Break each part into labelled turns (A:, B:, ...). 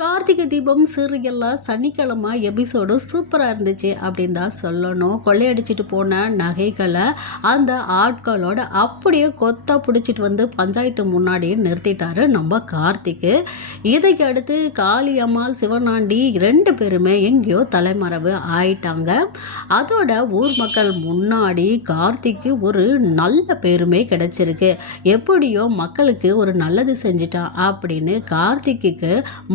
A: கார்த்திகை தீபம் சிறுகெல்லாம் சனிக்கிழமை எபிசோடு சூப்பராக இருந்துச்சு அப்படின்னு தான் சொல்லணும். கொள்ளையடிச்சிட்டு போன நகைகளை அந்த ஆட்களோட அப்படியே கொத்தா பிடிச்சிட்டு வந்து பஞ்சாயத்து முன்னாடியே நிறுத்திட்டாரு நம்ம கார்த்திக்கு. இதைக்கு அடுத்து காளியம்மாள் சிவனாண்டி ரெண்டு பேருமே எங்கேயோ தலைமறைவு ஆயிட்டாங்க. அதோட ஊர் மக்கள் முன்னாடி கார்த்திக்கு ஒரு நல்ல பேருமே கிடைச்சிருக்கு. எப்படியோ மக்களுக்கு ஒரு நல்லது செஞ்சிட்டான் அப்படின்னு கார்த்திக்கு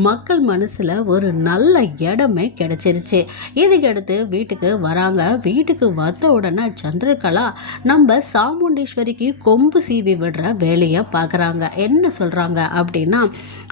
A: மக்கள் மனசில் ஒரு நல்ல இடமே கிடச்சிருச்சு. இதுக்கடுத்து வீட்டுக்கு வராங்க. வீட்டுக்கு வந்த உடனே சந்திரகலா நம்ம சாமுண்டீஸ்வரிக்கு கொம்பு சீவி விடுற வேலையை பார்க்குறாங்க. என்ன சொல்கிறாங்க அப்படின்னா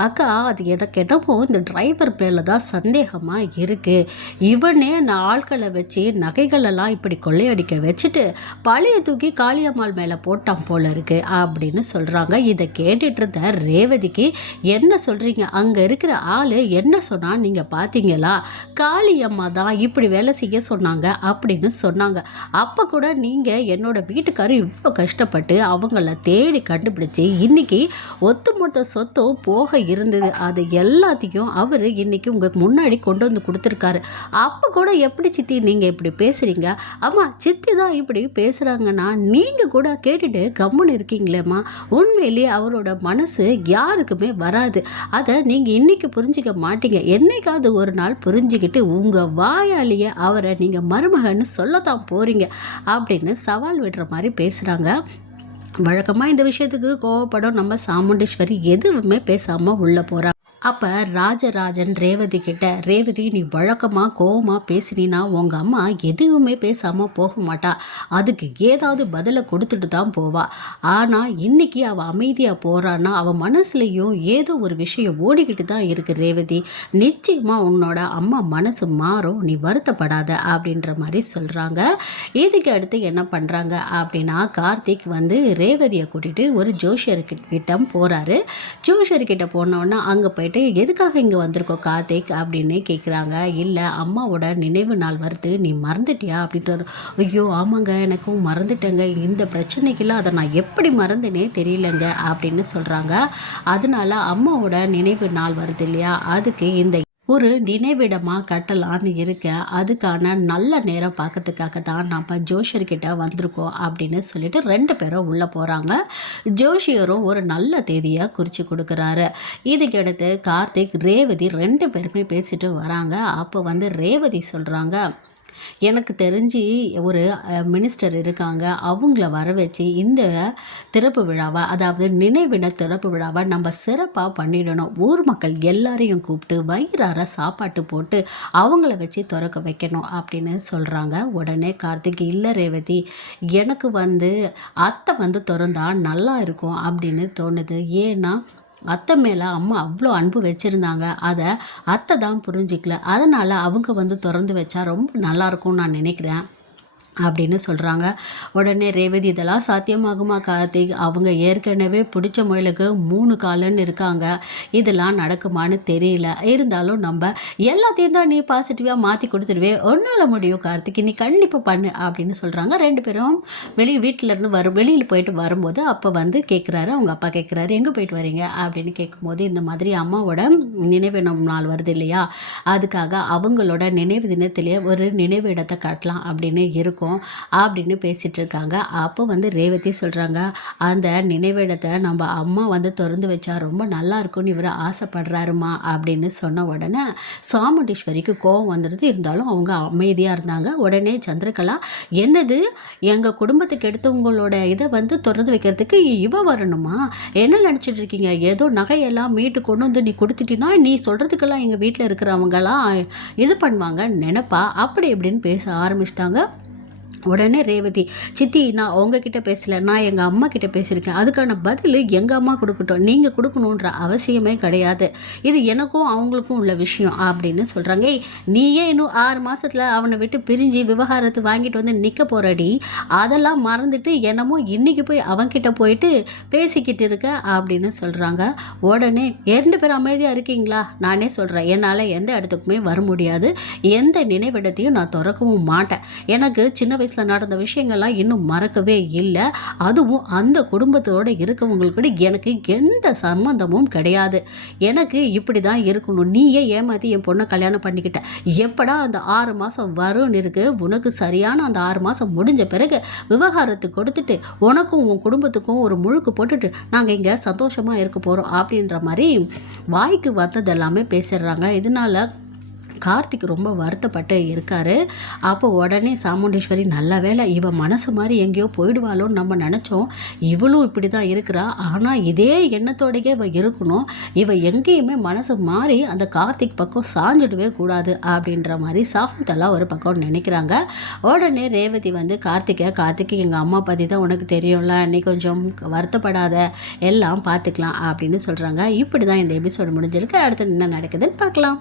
A: அக்கா அது எனக்கு என்னப்போ இந்த டிரைவர் பேரில் தான் சந்தேகமாக இருக்குது இவனே அந்த ஆட்களை வச்சு நகைகளெல்லாம் இப்படி கொள்ளையடிக்க வச்சுட்டு பழைய தூக்கி காளியம்மாள் மேலே போட்டான் போல இருக்கு அப்படின்னு சொல்கிறாங்க இதை கேட்டுட்டு இருந்த ரேவதிக்கு என்ன சொல்கிறீங்க அங்கே இருக்கிற ஆள் என்ன சொன்னா? நீங்கள் பார்த்தீங்களா காளியம்மா தான் இப்படி வேலை செய்ய சொன்னாங்க அப்படின்னு சொன்னாங்க. அப்போ கூட நீங்கள் என்னோட வீட்டுக்காரர் இவ்வளோ கஷ்டப்பட்டு அவங்கள தேடி கண்டுபிடிச்சி இன்னைக்கு ஒத்துமொத்த சொத்தும் போக இருந்தது. அது எல்லாத்தையும் அவர் இன்னைக்கு உங்களுக்கு முன்னாடி கொண்டு வந்து கொடுத்துருக்காரு. அப்போ கூட எப்படி சித்தி நீங்கள் இப்படி பேசுகிறீங்க அம்மா சித்தி தான் இப்படி பேசுகிறாங்கன்னா நீங்கள் கூட கேட்டுட்டு கம்முன்னு இருக்கீங்களேம்மா. உண்மையிலேயே அவரோட மனசு யாருக்குமே வராது. அதை நீங்கள் இன்னைக்கு புரிஞ்சிக்க மாட்டீங்க. என்னைக்காவது ஒரு நாள் புரிஞ்சுக்கிட்டு உங்கள் வாயாலேயே அவரை நீங்கள் மருமகன்னு சொல்லத்தான் போகிறீங்க அப்படின்னு சவால் விடுற மாதிரி பேசுகிறாங்க வழக்கமாக இந்த விஷயத்துக்கு கோவப்படும். நம்ம சாமுண்டீஸ்வரி எதுவுமே பேசாமல் உள்ளே போகிறாங்க அப்போ ராஜராஜன் ரேவதி கிட்ட ரேவதி நீ வழக்கமாக கோவமாக பேசினீன்னா உங்கள் அம்மா எதுவுமே பேசாமல் போக மாட்டா. அதுக்கு ஏதாவது பதிலை கொடுத்துட்டு தான் போவா. ஆனால் இன்னைக்கு அவள் அமைதியாக போகிறான்னா அவள் மனசுலேயும் ஏதோ ஒரு விஷயம் ஓடிக்கிட்டு தான் இருக்குது ரேவதி. நிச்சயமாக உன்னோட அம்மா மனசு மாறும். நீ வருத்தப்படாத அப்படின்ற மாதிரி சொல்கிறாங்க இதுக்கு அடுத்து என்ன பண்ணுறாங்க அப்படின்னா கார்த்திக் வந்து ரேவதியை கூட்டிகிட்டு ஒரு ஜோஷியர்கிட்ட போகிறாரு ஜோஷியர்கிட்ட போனோன்னா அங்கே போயிட்டு எதுக்காக இங்கே வந்திருக்கோம் கார்த்திக்? அப்படின்னு கேட்குறாங்க இல்லை அம்மாவோட நினைவு நாள் வருது. நீ மறந்துட்டியா? அப்படின்றாரு. ஐயோ ஆமாங்க. எனக்கும் மறந்துட்டேங்க. இந்த பிரச்சனைக்கெல்லாம் அதை நான் எப்படி மறந்துனே தெரியலங்க அப்படின்னு சொல்கிறாங்க அதனால அம்மாவோட நினைவு நாள் வருது இல்லையா? அதுக்கு இந்த ஒரு நினைவிடமாக கட்டலான்னு இருக்கேன் அதுக்கான நல்ல நேரம் பார்க்கறதுக்காக தான் நம்ம ஜோஷியர்கிட்ட வந்திருக்கோம் அப்படின்னு சொல்லிட்டு ரெண்டு பேரும் உள்ளே போகிறாங்க ஜோஷியரும் ஒரு நல்ல தேதியாக குறித்து கொடுக்குறாரு. இதுக்கடுத்து கார்த்திக் ரேவதி ரெண்டு பேருமே பேசிட்டு வராங்க. அப்போ வந்து ரேவதி சொல்கிறாங்க எனக்கு தெரிஞ்சு ஒரு மினிஸ்டர் இருக்காங்க. அவங்கள வர வச்சு இந்த திறப்பு விழாவை அதாவது நினைவின திறப்பு விழாவை நம்ம சிறப்பாக பண்ணிடணும். ஊர் மக்கள் எல்லாரையும் கூப்பிட்டு வயிறார சாப்பாட்டு போட்டு அவங்கள வச்சு திறக்க வைக்கணும் அப்படின்னு சொல்கிறாங்க உடனே கார்த்திக் இல்லை ரேவதி எனக்கு வந்து அத்தை வந்து திறந்தா நல்லா இருக்கும் அப்படின்னு தோணுது. ஏன்னா அத்தை மேலே அம்மா அவ்வளோ அன்பு வச்சுருந்தாங்க. அதை அத்தை தான் புரிஞ்சிக்கல. அதனால் அவங்க வந்து திறந்து வச்சா ரொம்ப நல்லாயிருக்கும்னு நான் நினைக்கிறேன். அப்படின்னு சொல்கிறாங்க உடனே ரேவதி இதெல்லாம் சாத்தியமாகுமா கார்த்திக்? அவங்க ஏற்கனவே பிடிச்ச முயலுக்கு மூணு காலன்னு இருக்காங்க. இதெல்லாம் நடக்குமான்னு தெரியல. இருந்தாலும் நம்ம எல்லாத்தையும் தான் நீ பாசிட்டிவாக மாற்றி கொடுத்துடுவே. ஒன்றால் முடியும் கார்த்திக். நீ கண்டிப்பாக பண்ணு அப்படின்னு சொல்கிறாங்க ரெண்டு பேரும் வெளியே வீட்டிலேருந்து வரும் வெளியில் போயிட்டு வரும்போது அப்போ வந்து கேட்குறாரு அவங்க அப்பா கேட்குறாரு எங்கே போயிட்டு வரீங்க? அப்படின்னு கேட்கும்போது இந்த மாதிரி அம்மாவோட நினைவு நாள் வருது இல்லையா? அதுக்காக அவங்களோட நினைவு தினத்திலே ஒரு நினைவு இடத்தை காட்டலாம் அப்படின்னு இருக்கும். இருக்கும் அப்படின்னு பேசிகிட்டு இருக்காங்க. அப்போ வந்து ரேவதி சொல்கிறாங்க அந்த நினைவிடத்தை நம்ம அம்மா வந்து திறந்து வச்சா ரொம்ப நல்லா இருக்கும்னு இவர் ஆசைப்படுறாருமா அப்படின்னு சொன்ன உடனே சாமுண்டீஸ்வரிக்கு கோவம் வந்துடுது. இருந்தாலும் அவங்க அமைதியாக இருந்தாங்க. உடனே சந்திரகலா என்னது? எங்கள் குடும்பத்துக்கு எடுத்தவங்களோட இதை வந்து திறந்து வைக்கிறதுக்கு இவ வரணுமா? என்ன நினச்சிட்டு இருக்கீங்க? ஏதோ நகையெல்லாம் மீட்டு கொண்டு வந்து நீ கொடுத்துட்டினா நீ சொல்கிறதுக்கெல்லாம் எங்கள் வீட்டில் இருக்கிறவங்கலாம் இது பண்ணுவாங்க. நினப்பா. அப்படி இப்படின்னு பேச ஆரம்பிச்சிட்டாங்க. உடனே ரேவதி சித்தி நான் உங்ககிட்ட பேசல நான் எங்கள் அம்மா கிட்ட பேசியிருக்கேன். அதுக்கான பதில் எங்கள் அம்மா கொடுக்கட்டும். நீங்கள் கொடுக்கணுன்ற அவசியமே கிடையாது. இது எனக்கும் அவங்களுக்கும் உள்ள விஷயம் அப்படின்னு சொல்கிறாங்க ஏய் நீயே இன்னும் ஆறு மாதத்தில் அவனை விட்டு பிரிஞ்சு விவகாரத்தை வாங்கிட்டு வந்து நிற்க போகிறடி அதெல்லாம் மறந்துட்டு என்னமோ இன்றைக்கி போய் அவன்கிட்ட போயிட்டு பேசிக்கிட்டு இருக்க அப்படின்னு சொல்கிறாங்க உடனே ரெண்டு பேர் அமைதியாக இருக்கீங்களா? நானே சொல்கிறேன் என்னால் எந்த இடத்துக்குமே வர முடியாது. எந்த நினைவிடத்தையும் நான் திறக்கவும் மாட்டேன். எனக்கு சின்ன வயசில் நடந்த விஷயங்கள்லாம் இன்னும் மறக்கவே இல்லை. அதுவும் அந்த குடும்பத்தோடு இருக்கவங்களுக்கு கூட எனக்கு எந்த சம்மந்தமும் கிடையாது. எனக்கு இப்படி தான் இருக்கணும். நீயே ஏமாற்றி என் பொண்ணை கல்யாணம் பண்ணிக்கிட்ட. எப்படா அந்த ஆறு மாதம் வரும்னு இருக்கு. உனக்கு சரியான அந்த ஆறு மாதம் முடிஞ்ச பிறகு விவகாரத்து கொடுத்துட்டு உனக்கும் உன் குடும்பத்துக்கும் ஒரு முழுக்கு போட்டுட்டு நாங்கள் இங்கே சந்தோஷமாக இருக்க போகிறோம் அப்படின்ற மாதிரி வாய்க்கு வந்தது எல்லாமே பேசிடுறாங்க. இதனால கார்த்திக் ரொம்ப வருத்தப்பட்டு இருக்காரு. அப்போ உடனே சாமுண்டீஸ்வரி நல்ல வேளை இவன் மனசு மாதிரி எங்கேயோ போயிடுவாளோன்னு நம்ம நினச்சோம். இவளும் இப்படி தான் இருக்கிறா. ஆனால் இதே எண்ணத்தோடையே இவன் இருக்கணும். இவன் எங்கேயுமே மனசு மாறி அந்த கார்த்திக் பக்கம் சாஞ்சிடவே கூடாது அப்படின்ற மாதிரி சாகுந்தலா ஒரு பக்கம் நினைக்கிறாங்க. உடனே ரேவதி வந்து கார்த்திகை கார்த்திகை எங்கள் அம்மா பற்றி தான் உனக்கு தெரியும்ல. நீ கொஞ்சம் வருத்தப்படாத. எல்லாம் பார்த்துக்கலாம் அப்படின்னு சொல்கிறாங்க இப்படி தான் இந்த எபிசோடு முடிஞ்சிருக்கு. அடுத்து என்ன நடக்குதுன்னு பார்க்கலாம்.